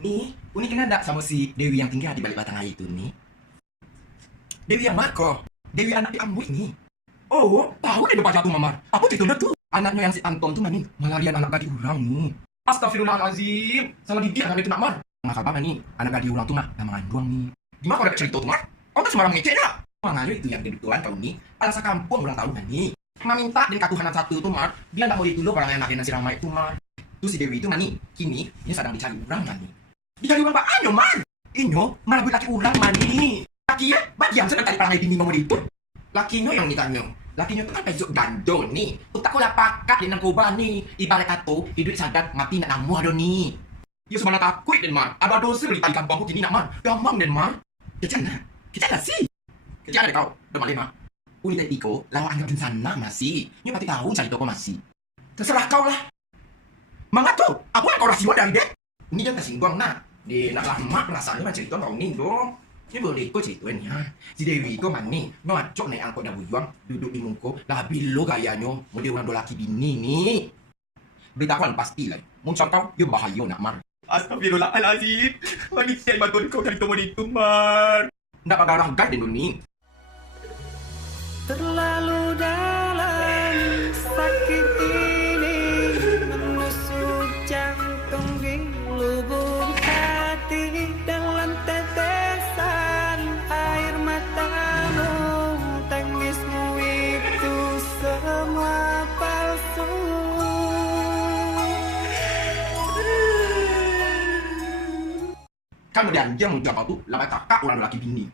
Nih, Uni kenal enggak sama si Dewi yang tinggal di balik batang air itu nih? Dewi yang Marco. Dewi anak di Ambut nih. Oh, tahu deh baca tuh Mamar. Aku cerita tuh. Anaknya yang si Anton tuh nih, malarian anak gadis orang nih. Astagfirullahalazim. Salah didik anak itu nak Mar. Nakal banget nih, anak gadis orang tuh mah gamangan doang nih. Gimana kalau ada cerita tuh Mar? Kau tuh sembarang ngecek dah. Mengalir itu yang kedudukan kau nih. Alasan kampung ulang tahun kan nih. Cuma minta dan katuhanan satu tuh Mar. Dia nggak mau dituduh orang yang makin nasi ramai itu Mar. Tuh si Dewi itu mani, kini dia sedang dicari orang kan nih. Dicari orang apa ayo Mar? Inyo malah laki orang mani. Laki ya, bagian sedang tadi perangai bini nomor itu. Lakinya yang ditanya. Lakinya tuh kan pejok gandol nih. Utak ko lapakat din ng kuba nih. Ibarat kato, hidup sadar mati na namu ado nih. Yo sebenarnya takut den man. Aba dosa di tali kampung kini nak man. Gampang den man. Kecana, kecana sih. Kecana deh kau, udah lima. Uni dan Iko, lawan anggap di sana masih. Nyo pasti tahu cari toko masih. Terserah kau lah. Mangat tuh, apa yang kau rasiwa dari dek? Ini jangan kesinggung nak. Di nak lama rasanya macam cerita kau nih dong. Ini boleh kok cerituin ya. Si Dewi kok mani ngacok naik angkot dan bujang duduk di muka lah bilo gayanya model orang laki bini nih. Beritahuan pasti lah. Muncul kau dia bahaya nak Mar. Astagfirullahalazim. Wanita yang bantuan kau dari teman itu Mar. Nggak pada orang gak di dunia. Terlalu dalam sakit ini menusuk jantung di lubuk hati dalam tetesan air matamu tangismu itu semua palsu. Kamu dan dia menjawab tuh lama kakak orang laki bini.